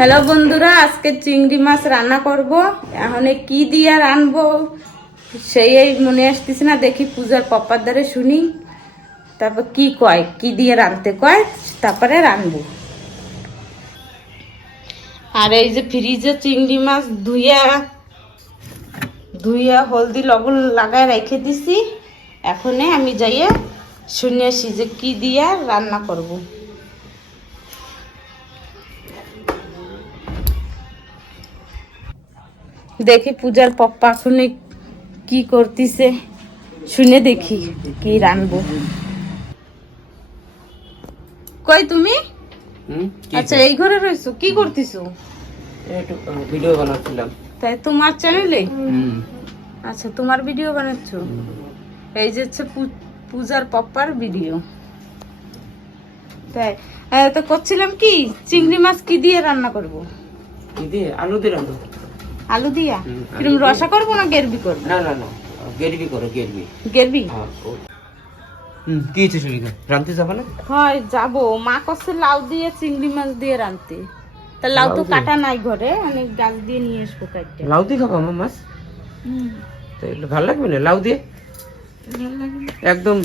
Hello বন্ধুরা, আজকে চিংড়ি মাছ রান্না করব। এখন কি দিয়ে রানবো সেই মনে আসতেছে না। দেখি পূজার পাপার দ্বারে শুনি, তারপর কি কয়, কি দিয়ে রানতে কয়, তারপরে রানবো। আর এই যে ফ্রিজে চিংড়ি মাছ ধুইয়া হলদি লবণ লাগায় রেখে দিছি। এখন আমি যাইয়া শুনে আসি যে কি দিয়া রান্না করব। দেখি পূজার পপ্পা এখন কি করতেছে, শুনে দেখি কি রানবো। কই তুমি? আচ্ছা, এই ঘরে রইছো, কি করতেছো? একটু ভিডিও বানাচ্ছিলাম। তাই তোমার চ্যানেলে? আচ্ছা, তোমার ভিডিও বানাচ্ছ। এই যে হচ্ছে পূজার পপ্পার ভিডিও। তাই তো করছিলাম কি, চিংড়ি মাছ কি দিয়ে রান্না করব? কি দিয়ে? আলু দিয়ে রান্না। আলু দিয়া? কিরম রসা করবো না গ্রেভি করবো? না না না, গ্রেভি করো, গ্রেভি। গ্রেভি? কি হচ্ছে সুরিকা, রাঁধতে যাবে না? হয় যাবো। মা করছে লাউ দিয়ে চিংড়ি মাছ দিয়ে রাঁধতে। তা লাউ তো কাটা নাই ঘরে, অনেক গাছ দিয়ে নিয়ে আসবো কাটতে। লাউ দিয়ে খাবো আমার মাছ? ভালো লাগবে না লাউ দিয়ে? একদম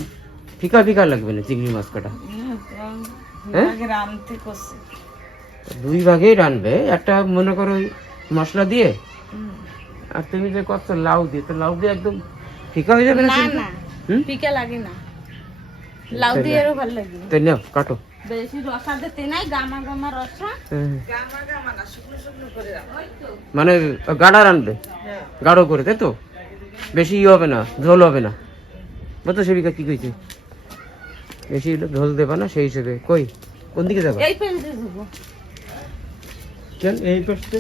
ফিকা ফিকা লাগবে না চিংড়ি মাছ কাটা। রাঁধতে করছে দুই ভাগেই রানবে, একটা মনে করো মশলা দিয়ে, আর তুমি যে করছো লাউ দিয়ে, তো লাউ দিয়ে একদম ফিকা হয়ে যাবে না? না ফিকা লাগে না, লাউ দিয়ে আরো ভালো লাগে। তাই নাও, কাটো। বেশি রসা দিতে নাই, গামা গামা রসা। গামা গামা না, শুকনো শুকনো করে রাখো। মানে গাঢ় রানবে, গাঢ় করে, তাই তো? বেশি হবে না, ঝোল হবে না, বুঝতো সেবিকা কি কইছে? বেশি ঝোল দেবা না, সেই হিসেবে। কই, কোন দিকে যাবা? এই পাশে যাব। কেন এই পাশে?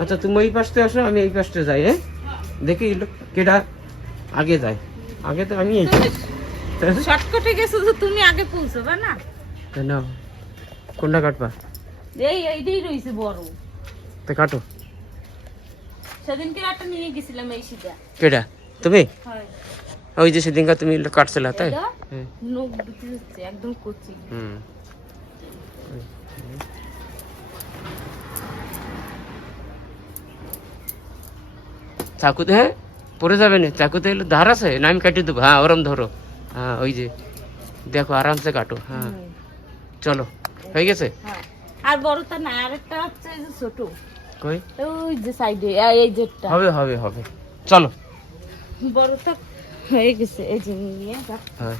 আচ্ছা, তুমি এই পাশে আসো, আমি এই পাশে যাই। হ্যাঁ, দেখি কেডা আগে যায়। আগে তো আমি শর্টকাটে গেছো তো, তুমি আগে পৌঁছবা না? না, কোনটা কাটবা? এইটাই রইছে বড়, তো কাটো। সেদিনকে একটা নিয়ে গেছিলাম এই সিধা। কেডা তুমি? হয়, ওই যে সেদিনকার তুমি কাটছিলা, তাই? নখ দুটি হচ্ছে একদম কচি। চাকুতে? হ্যাঁ, পড়ে যাবে না। চাকুতে ধার আছে না? আমি কাটিয়ে দেবো। হ্যাঁ, ওরম ধরো। হ্যাঁ, ওই যে দেখো, আরামসে কাটো। হ্যাঁ, চলো, হয়ে গেছে। আর বড়টা না, আরেকটা হচ্ছে এই যে ছোট। কই? ওই যে সাইডে, এই যেটা। হবে হবে হবে, চলো। বড়টা হয়ে গেছে, এই যে নিয়ে যা। হ্যাঁ,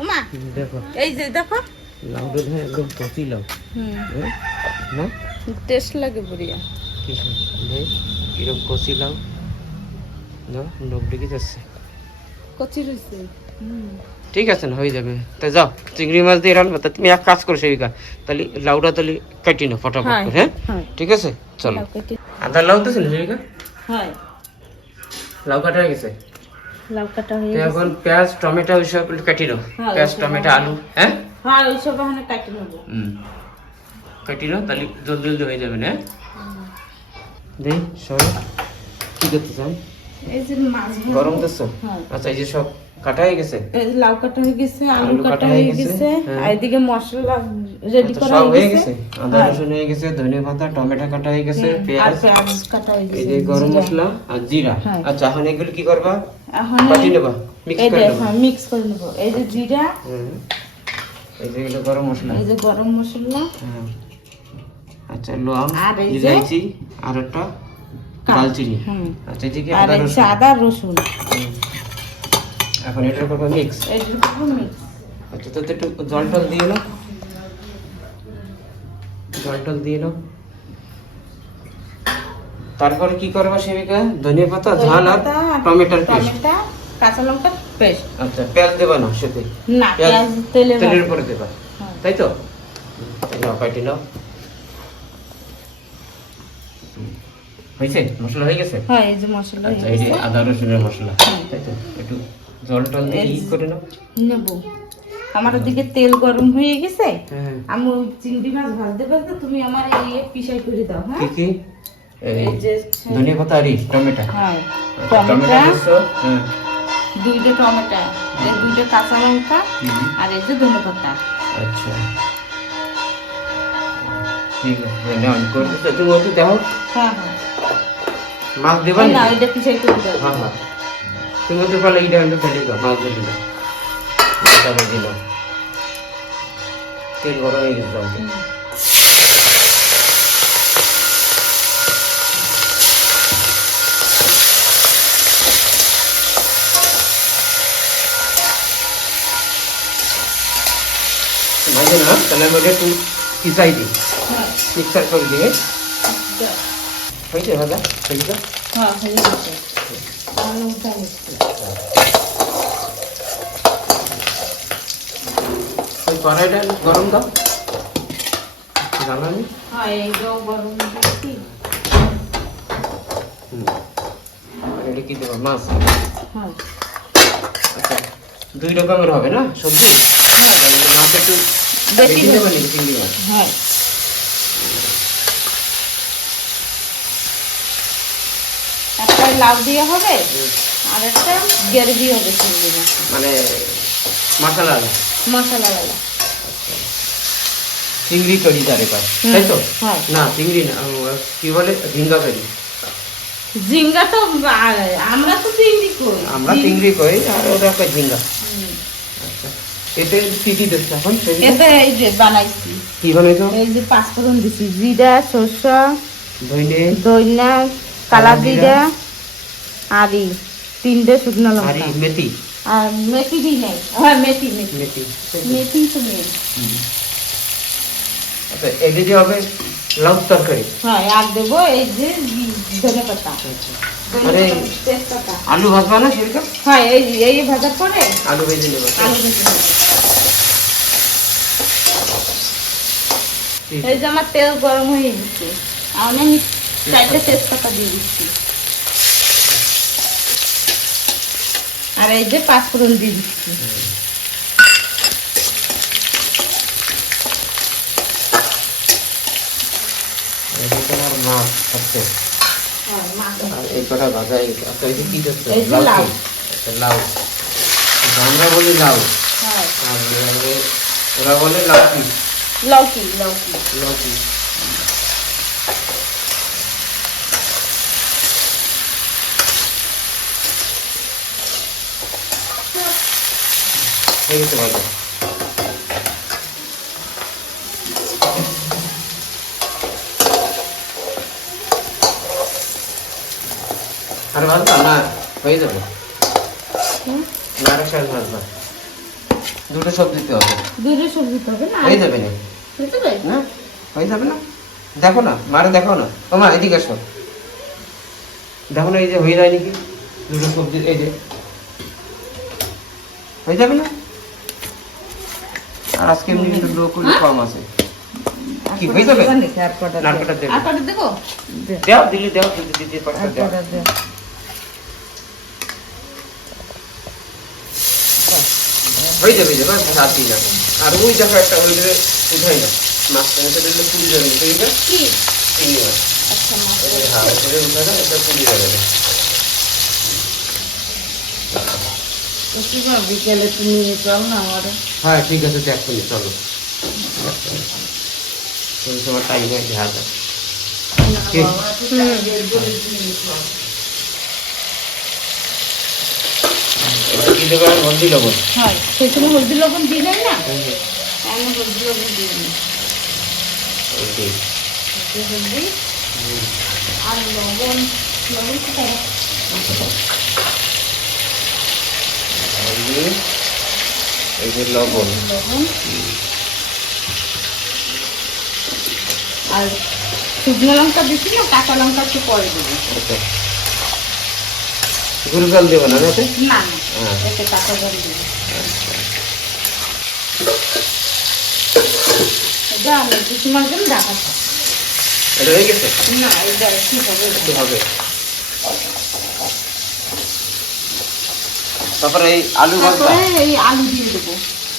ওমা দেখো, এই যে দেখো, লাউটা ধরে একদম কচি লাউ। না, টেস্ট লাগে বড়িয়া। কিরকম কচি লাউ না, লোক ডেকে যাচ্ছে। কচি রয়েছে। ঠিক আছে না, হয়ে যাবে। তা যাও, চিংড়ি মাছ দিয়ে রান্না। তা তুমি এক কাজ করো সেবিকা, তাহলে লাউটা তাহলে কাটি না ফটাফট করে। হ্যাঁ, ঠিক আছে, চলো। আদা লাউ তো ছিল সেবিকা? হয়, লাউ কাটা হয়ে গেছে। লাউ কাটা হয়ে তো গেছে। এখন পেঁয়াজ টমেটো ওইসব কাটি নাও। পেঁয়াজ টমেটো আলু। হ্যাঁ হ্যাঁ, ওইসব এখানে কাটি নেবো। কাটি নাও, তাহলে জলদি জলদি হয়ে যাবে না? দেই সব কি করতে চান? এই যে মাছ গরম করছো? আচ্ছা, এই যে সব কাটা হয়ে গেছে। এই যে লাউ কাটা হয়ে গেছে, আলু কাটা হয়ে গেছে, আর এদিকে মশলা রেডি করা সব হয়ে হয়ে গেছে। আদা রসুন হয়ে গেছে, ধনে পাতা, টমেটো কাটা হয়ে গেছে, আর পেঁয়াজ কাটা হয়ে এই গেছে, যে গরম মশলা আর জিরা। আচ্ছা, এখন এগুলো কি করবা? এখন কাটি নেবা, মিক্স করে নেবা। মিক্স করে নেব। এই যে জিরা, এই যে এগুলো গরম মশলা, এই যে গরম মশলা। আচ্ছা, লং, আর এই যে ইলাইচি, আর একটা দালচিনি। আচ্ছা, এদিকে আর আদা এই যে রসুন। আদা রসুন। এখন এটা করবো মিক্স। এটা করব মিক্স। আচ্ছা, তো একটু জল টল দিয়ে নাও, জল টল দিয়ে নাও। তারপরে কি করবা সেবিকা? ধনিয়া পাতা, ঝাল আর টমেটোর পেস্ট, টমেটো, কাঁচা লঙ্কা পেস্ট। আচ্ছা, পেঁয়াজ দেবা না সাথে? না, পেঁয়াজ তেলের উপরে দেবা, তাই তো? নাও, কাটি নাও। হয়েছে? মশলা হয়ে গেছে? হ্যাঁ, এই যে মশলা হয়ে আচ্ছা, এই যে গেছে। আদা রসুনের মশলা, তাই তো? একটু জল টল দিয়ে ই করে নাও। নেব। আমার ওদিকে তেল গরম হয়ে গেছে। হ্যাঁ, আমি চিংড়ি মাছ ভাজতে ভাজতে তুমি আমার এই পিসাই করে দাও। হ্যাঁ, কি কি? এই এই যে ধনিয়া পাতা আর টমেটো। হ্যাঁ, টমেটো টমেটো, দিছো? হ্যাঁ, 2টা টমেটো, এই 2টা কাঁচা লঙ্কা, আর এই যে ধনেপাতা। আচ্ছা ঠিক আছে, না আমি করে দিচ্ছি, তুমি ওটা দেখো। হ্যাঁ হ্যাঁ, মাছ দেবা না নাকি? এটা পিছাই করে দাও। হ্যাঁ হ্যাঁ, তুমি ওটা পারলে এইটা একটু ফেলে দাও, মাছ দিয়ে দিলাম, এটা আমি দিলাম, তেল গরম হয়ে গেছে আমাকে। ভাইজে না, তাহলে আমি ওটা একটু পিসাই দিই, হ্যাঁ মিক্সার করে দিয়ে। দাও। হয়েছে ভাজা, হয়েছে তো? হ্যাঁ হয়ে গেছে, তাহলে উঠাই নিচ্ছি। ওই কড়াইটা গরম দাও, জানানি। হ্যাঁ এইটাও গরম দিচ্ছি। আর এটা কি দেবো, মাছ? হ্যাঁ আচ্ছা, 2 রকমের হবে না সবজি? তাহলে মাছ একটু বেশি বেশি দেবো নাকি, চিংড়ি মাছ? হ্যাঁ, একটা লাউ দিয়ে হবে আর একটা গ্রেভি হবে চিংড়ি মাছ, মানে মশলা মশলাওয়ালা। চিংড়ি করি তারে পায়, তাই তো? হ্যাঁ, না চিংড়ি না, কি বলে, ঝিঙ্গা করি। ঝিঙ্গা তো আমরা তো চিংড়ি করি, আমরা চিংড়ি করি আর ওরা কয় ঝিঙ্গা। আচ্ছা, এতে কি কি দিচ্ছ এখন? এতে এই যে বানাইছি, কি বানাইছো? এই যে 5 ফোড়ন দিছি, জিরা, সরষা, ধইনে, দইনা, কালা জিরা, আর 3টে শুকনো আর লঙ্কা, মেথি। আর মেথি দিই নাই। হ্যাঁ মেথি মেথি মেথি, মেথি তো নেই। আচ্ছা এতে যে হবে লাউ তরকারি। হ্যাঁ আর দেবো এই যে ধনেপাতা, মানে তেজপাতা। আলু ভাজবা না সেরকম? হ্যাঁ এই ভাজার পরে আলু ভেজে নেবো। আলু ভেজে নেবো। এই যে আমার তেল গরম হয়ে গেছে, আমি 4টে তেজপাতা দিয়ে দিচ্ছি, আর এই যে 5 ফোড়ন দিয়ে দিচ্ছি। তোমার মাছ খাচ্ছে, হ্যাঁ, মাছ। আর এই কটা ভাজা। আচ্ছা এই যে কি দিচ্ছ? এই যে লাউ। আচ্ছা লাউ, আচ্ছা, আমরা বলি লাউ, হ্যাঁ আর ওরা বলে লাউকি। লৌকি লৌকি। লৌকি। হয়ে গেছে ভাজা। আর ভাজবা না, হয়ে যাবে না, আর একটা ভাজবা, 2টো সবজি দিতে হবে, 2টে সবজি তো হবে না, হয়ে যাবে না? হতে পারে না হয়ে যাবে না, দেখো না, মারে দেখো না, ও মা এদিকে আসো, দেখো না এই যে হয়ে যায় নাকি 2টো সবজি, এই যে হয়ে যাবে না? আর আজকে এমনি কিন্তু লোক কম আছে, কি হয়ে যাবে? আর কটা দেবো? দাও, দিলে দাও, দিতে পারছো দাও। হয়ে যাবে, যাবে হাত দিয়ে যাবে। আর ওই দেখো একটা হয়ে যাবে, উঠাই না মাছটা, এটা দিলে পুড়ে যাবে, ঠিক আছে? কি চিংড়ি মাছ, হ্যাঁ এটা উঠাই না, এটা পুড়ে যাবে। বিকেলে তুমি চল না আমার। হ্যাঁ ঠিক আছে, দেখো চলো, তুমি তোমার টাইম হয়েছে হাজার। কি দেবে? হলদি লবণ। হ্যাঁ সেই সময় হলদি লবণ দিয়ে দেয় না, আমি হলদি লবণ দিয়ে দিই। ওকে। হলদি আর লবণ, লবণ কোথায়? হলদি, এই যে লবণ, লবণ আর শুকনো লঙ্কা দিচ্ছি না, কাঁচা লঙ্কা একটু পরে দেবো। ওকে। গুঁড়ো জল দেবো না এতে? না হ্যাঁ। এতে কাঁচা জল দেবো। এটা আমি কিছুমার জন্য দেখাচ্ছি। এটা হয়ে গেছে? না এটা ঠিক হবে, একটু হবে। তারপরে এই আলু ভাজবা, তারপরে এই আলু দিয়ে দেবো।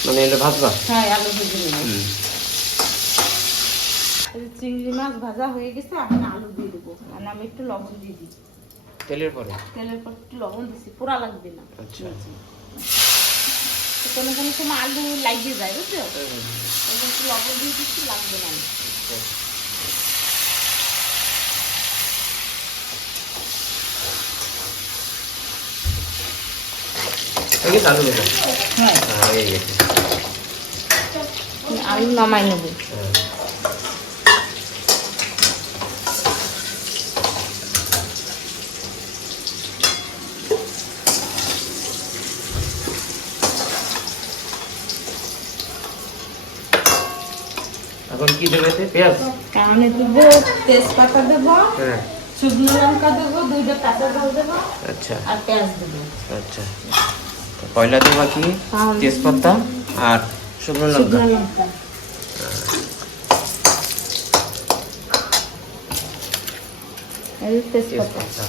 মানে এটা ভাজবা? হ্যাঁ আলু ভেজে নেবো। হুম। চিংড়ি মাছ ভাজা হয়ে গেছে, এখন আলু দিয়ে দেবো, আর আমি একটু লবণ দিয়ে দিই। তেলের পরে তেলের পর একটু লবণ দিছি, পোড়া লাগবে না। আচ্ছা। তো কোনো কোনো সময় আলু লাগিয়ে যায়, বুঝছো? একটু লবণ দিয়ে দিচ্ছি, লাগবে না। আলু দেবো। হ্যাঁ, হয়ে গেছে। আলু নামাই নেবো। এখন কি দেবে? পেঁয়াজ। কারণে দেবো তেজপাতা দেবো, হ্যাঁ, শুকনো লঙ্কা দেবো, 2টা কাঁচা ঝাল দেবো, আচ্ছা আর পেঁয়াজ দেবো। আচ্ছা। তো পয়লা দেবা কি? তেজপাতা আর শুকনো লঙ্কা। শুকনো লঙ্কা। এই তেজপাতা। তেজপাতা।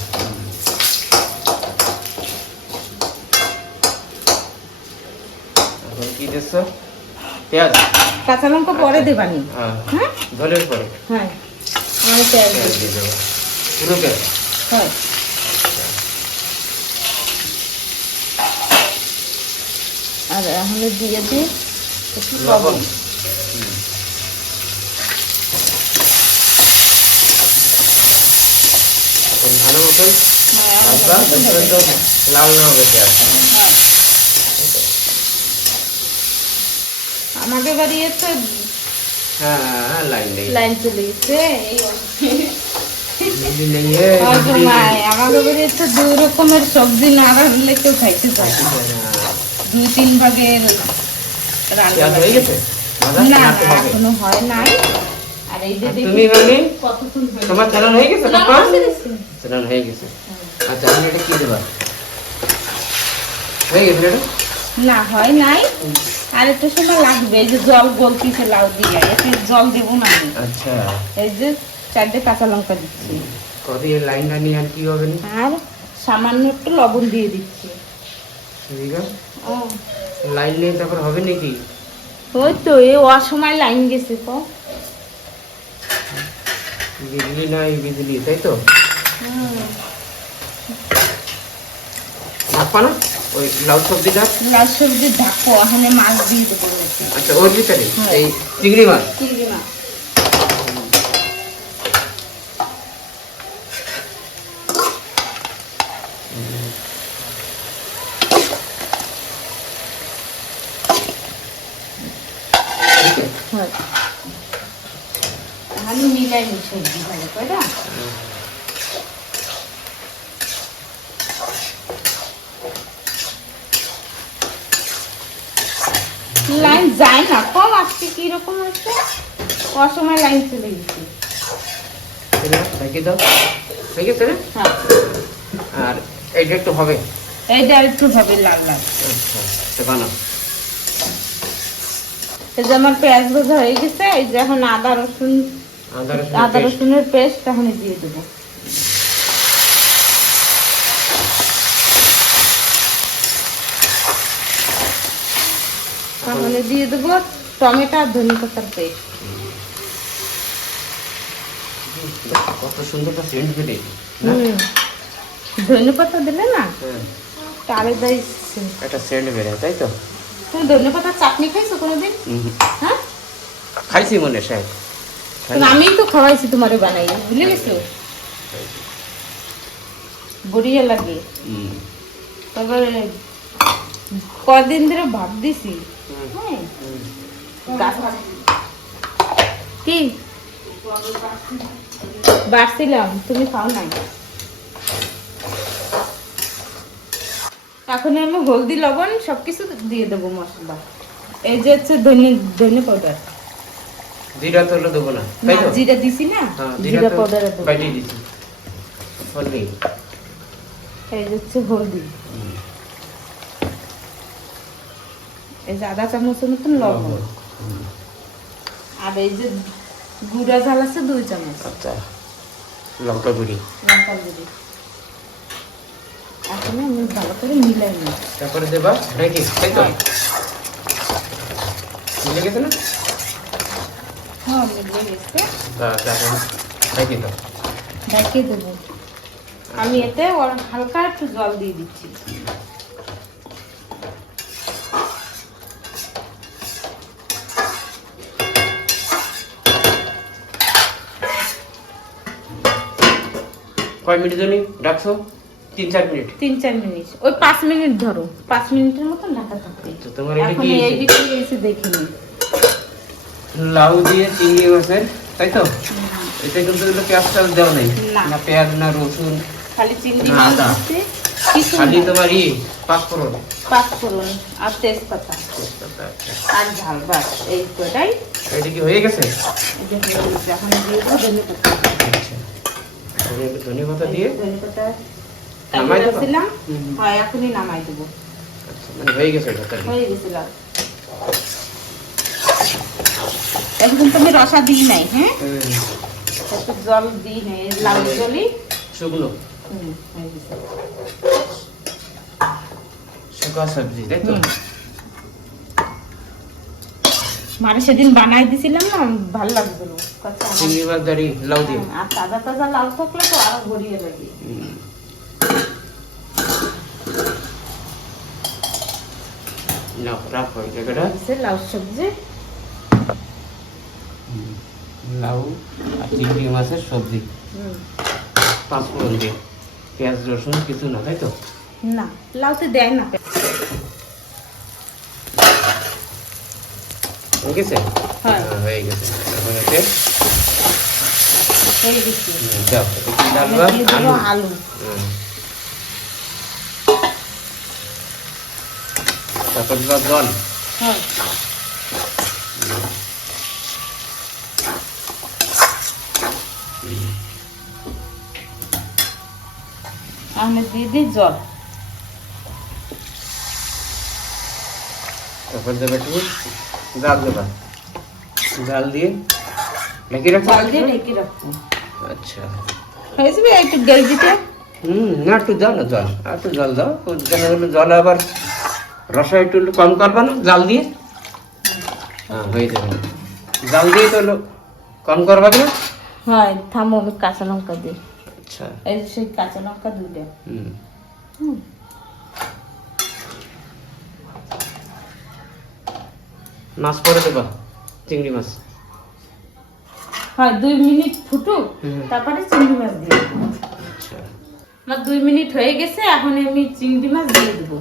এখন কি দিচ্ছ? পেঁয়াজ। কাঁচা লঙ্কা পরে দেবানি। হ্যাঁ, হ্যাঁ, ঝোলের পরে হ্যাঁ, আমি পেঁয়াজ পেঁয়াজ দেবো। দিয়ে দেবো। পুরো পেঁয়াজ। হ্যাঁ, আর এখন দিয়ে দিই একটু লবণ। লবণ। এখন ভালো মতন হ্যাঁ, হালকা যতক্ষণ লাল না হবে পেঁয়াজ। হ্যাঁ। আমাদের বাড়ি তো হ্যাঁ হ্যাঁ, লাইন নেই। লাইন চলে গেছে। বিজলি নেই এ, আমাদের বিজলি মায় আমাদের বাড়ি তো 2 রকমের সবজি না রাখলে কেউ খাইতে চায় না। না। 2-3 ভাগের রান্না পেঁয়াজ হয়ে গেছে? ভাজা? না, না, তো না, হবে। এখনো হয় নাই। আর এই যে আর দেখি তুমি মানে কতক্ষণ হলো। তোমার চালান হয়ে গেছে? না, পাপা বসে গেছে। চালান হয়ে গেছে। আচ্ছা, আমি এটা কি দেবা? হয়ে গেছে এটা? না, হয় নাই। আর একটু সময় লাগবে। এই যে জল গলতিছে লাউ দিয়ে, একটু জল দেবো না আমি। আচ্ছা, এই যে 4টে কাঁচা লঙ্কা দিচ্ছি, কদি লাইন টানি আর কি হবে না? আর সামান্য একটু লবণ দিয়ে দিচ্ছি। ঠিক আছে, ও, লাইন নেই তারপর হবে নাকি? ওই তো এই অসময় লাইন গেছে তো। বিজলি নাই, বিজলি, তাই তো? ঢাকবা না ওই লাউ সবজিটা? লাল সবজি ঢাকো, ওখানে মাছ দিয়ে দেবো। আচ্ছা, ওর ভিতরে হ্যাঁ। এই চিংড়ি মাছ। চিংড়ি মাছ। হ্যাঁ, আমি মিলাই নি সবজি ভালো করে না। লাইন যায় না কম, আজকে কিরকম হচ্ছে, অসময় লাইন চলে গেছে। ঢেকে দাও, হয়ে গেছে না? হ্যাঁ, আর এইটা একটু হবে। এইটা একটু হবে লাল লাল। আচ্ছা, তো বানাও। এই যে আমার পেঁয়াজ ভাজা হয়ে গেছে। এই যে এখন আদা রসুন আদা আদা রসুন রসুনের পেস্ট এখন দিয়ে দেবো। তাহলে দিয়ে দেবো টমেটো আর ধনে পাতার পেস্ট। কত সুন্দর একটা সেন্ট বেরিয়েছে। ধনে পাতা দিলে না হ্যাঁ, তারে দেয়। একটা সেন্ট বেরোয়, তাই তো? তুমি ধনে পাতার চাটনি খাইছো কোনোদিন? হ্যাঁ, খাইছি মনে হয়। আমিই তো খাওয়াইছি তোমারে বানাই, ভুলে গেছো? বড়িয়া লাগে। তারপরে কদিন ধরে ভাব দিছি। হ্যাঁ, কি বাড়ছিলাম, তুমি খাও নাই। এখন আমি হলদি লবণ সবকিছু দিয়ে দেবো মশলা। এই যে হচ্ছে ধনে পাউডার। জিরা তো হলো দেবো না, তাই তো? জিরা দিছি না, হ্যাঁ, জিরা পাউডার দেবো। বাইরে দিছি হলদি। এই যে হচ্ছে হলদি। এই যে আধা চামচের মতন লবণ। আর এই যে গুঁড়া ঝাল আছে 2 চামচ। আচ্ছা, লঙ্কা গুঁড়ি। লঙ্কা গুঁড়ি। এখন আমি ভালো করে মিলাই নিই। তারপরে দেবা নাকি, তাই তো? মিলে গেছে না? হ্যাঁ, মিলে গেছে। এখন নাকি তো ঢেকে দেবো। আমি এতে ওর হালকা একটু জল দিয়ে দিচ্ছি। কয় মিনিট জানি রাখছো? 3-4 মিনিট। 3-4 মিনিট, ওই 5 মিনিট ধরো, 5 মিনিটের মতো ঢাকা থাকবে। তো তোমার এটা এখন কি এই দিকে এসে দেখিনি। লাউ দিয়ে চিংড়ি মাছের, তাই তো? এটা কিন্তু পেঁয়াজ টাল দেওয়া নেই, না। না পেঁয়াজ না রসুন, খালি চিংড়ি না মাছ আদা। দিতে কিছু খালি না। তোমার পাঁচফোড়ন, পাঁচফোড়ন আর তেজপাতা তেজপাতা, আচ্ছা। আর ঝাল, বাস এই কটাই। এটা কি হয়ে গেছে? এই যে হয়ে গেছে, এখন দিয়ে দেবো ধনেপাতা। আচ্ছা, ধনেপাতা দিয়ে ধনেপাতা নামাই দেবো? রাখছিলাম, হুম, হুম। হয় এখনই নামাই দেবো। আচ্ছা, মানে হয়ে গেছে এটা তাহলে। হয়ে গেছিল। এখন কিন্তু আমি রসা দিই নাই, হ্যাঁ একটু জল দিই নাই, লাউ জলই। শুকনো হয়ে গেছে। শুকা সবজি, তাই তো? মানে সেদিন বানাই দিছিলাম না, ভালো লাগছিল। চিংড়ি মাছ দাঁড়ি লাউ দিয়ে। আর তাজা তাজা লাউ থাকলে তো আরো গড়িয়ে লাগে। নাও রাখো এই জায়গাটা। লাউ সবজি, লাউ আর চিংড়ি মাছের সবজি, পাঁচফোড়ন দিয়ে, পেঁয়াজ রসুন কিছু না, তাই তো? না লাউতে দেয় না। হয়ে গেছে? হ্যাঁ হয়ে গেছে। এখন এতে হয়ে গেছে। দাও, একটু ডালবা, দিয়ে দেবো আলু। তারপর দিবা জল। হ্যাঁ আমি দিয়ে দিই জল। তারপর দেবে একটু জাল দেবা, জাল দিয়ে ঢেকে রাখো। জল দিয়ে ঢেকে রাখবো। আচ্ছা, হয়ে যাবে একটু গ্রেভিতে। না একটু দাও না জল, আর একটু জল দাও। কেন বললো জল আবার রসা একটু কম করবা না জাল দিয়ে? হ্যাঁ হয়ে যাবে। জাল দিয়ে তো কম করবা না? হ্যাঁ থামো, আমি কাঁচা লঙ্কা দিই। আচ্ছা, এই যে সেই কাঁচা লঙ্কা দুইটা। মাছ পরে দেবা, চিংড়ি মাছ। হ্যাঁ 2 মিনিট ফুটুক, তারপরে চিংড়ি মাছ দিয়ে দেবো। আচ্ছা, আমার 2 মিনিট হয়ে গেছে, এখন আমি চিংড়ি মাছ দিয়ে দেবো।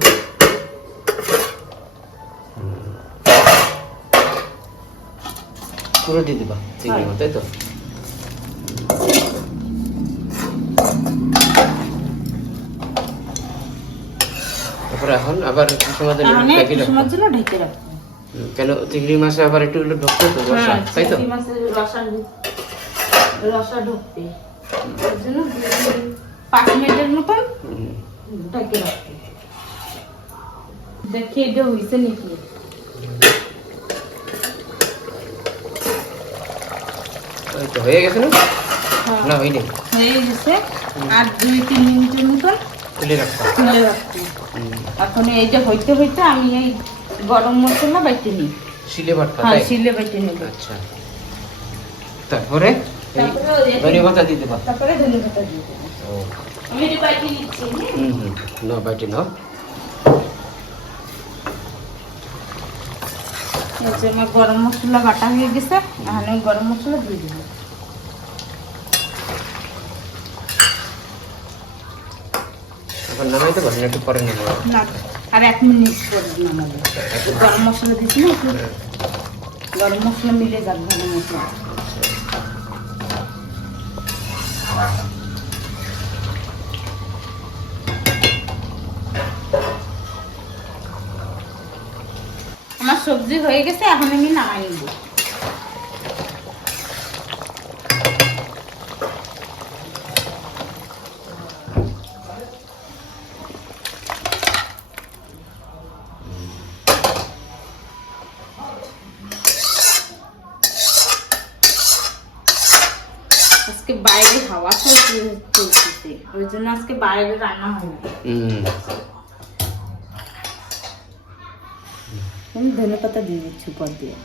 পুরো দিয়ে দিবা চিংড়ি মাছ, তাই তো? তারপরে এখন আবার একটু সময় জন্য এখন ঢেকে একটু রাখবো। সময়ের জন্য ঢেকে রাখবো। কেন চিংড়ি মাছে আবার একটু ঢুকতে তো রসা, হ্যাঁ, তাই তো? চিংড়ি মাছের রসা ঢুকবে, ওর জন্য 5 মিনিটের মতন ঢেকে রাখবো। দেখি এটা হয়েছে নাকি। এই তো হয়ে গেছে না? হ্যাঁ, না হয়নি, হয়ে গেছে। আর 2-3 মিনিটের মতন তুলে রাখতে। খুলে রাখবো। এখন এইটা হইতে হইতে আমি এই গরম মশলা বাইটে নিই। শিলে বাটবা, হ্যাঁ তাই? শিলে বাইটে নেব। আচ্ছা, তারপরে ধনে পাতা দিয়ে দেবা। তারপরে ধনেপাতা দিয়ে দেবো। ও, আমি এটা বাইটে নিচ্ছি। না বাইটে নাও। এই যে আমার গরম মশলা বাটা হয়ে গেছে, এখন আমি গরম মশলা দিয়ে দেবো। এখন নামাই দেবা না একটু পরে নামাবো? না আর 1 মিনিট পরে নামাবো। গরম মশলা দিচ্ছি না, একটু গরম মশলা মিলে যাক ভালো মশলা। আমার সবজি হয়ে গেছে, এখন আমি নামাই নেব। আজকে বাইরে হাওয়া চলতেছে, ওই জন্য আজকে বাইরে রান্না হয় না। আমি ধনেপাতা দিয়ে দিচ্ছি উপর দিয়ে।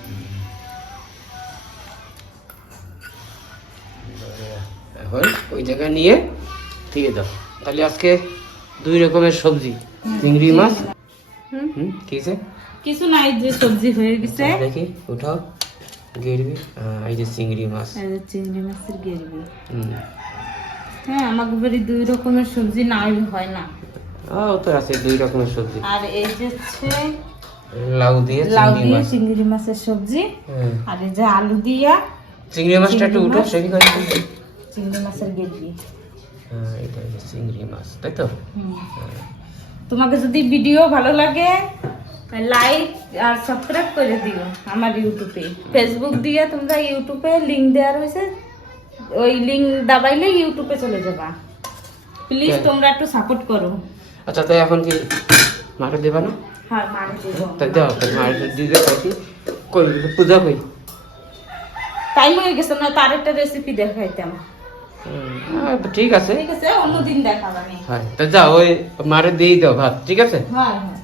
এখন ওই জায়গায় নিয়ে দিয়ে দাও। তাহলে আজকে 2 রকমের সবজি, চিংড়ি মাছ। কি আছে? কিছু নাই, যে সবজি হয়ে গেছে। দেখি উঠাও, গেরবি। এই যে চিংড়ি মাছ, এই যে চিংড়ি মাছের গেরবি। হ্যাঁ, আমাদের বাড়ি 2 রকমের সবজি না হলে হয় না। তো আছে 2 রকমের সবজি। আর এই যে হচ্ছে লাউ দিয়ে চিংড়ি মাছের সবজি। আর এই যে আলু দিয়া চিংড়ি মাছটা একটু উঠো, সেই করে চিংড়ি মাছের গেরবি। এটা হচ্ছে চিংড়ি মাছ, তাই তো? তোমাকে যদি ভিডিও ভালো লাগে লাইক আর সাবস্ক্রাইব করে দিও আমার ইউটিউবে। ফেসবুক দিয়ে তোমরা ইউটিউবে লিংক দেওয়া রয়েছে, ওই লিংক দাবাইলে ইউটিউবে চলে যাবা। প্লিজ তোমরা একটু সাপোর্ট করো। আচ্ছা, তাই এখন কি মারে দেবা না? হ্যাঁ, মারে দেবো। তাই দাও, মারে দিতে পারি। কই পূজা কই? টাইম হয়ে গেছে না, তার একটা রেসিপি দেখাইতাম। ঠিক আছে, ঠিক আছে, অন্যদিন দেখাবো আমি। হ্যাঁ, তা যাও ওই মারে দিয়ে দাও ভাত, ঠিক আছে? হ্যাঁ হ্যাঁ।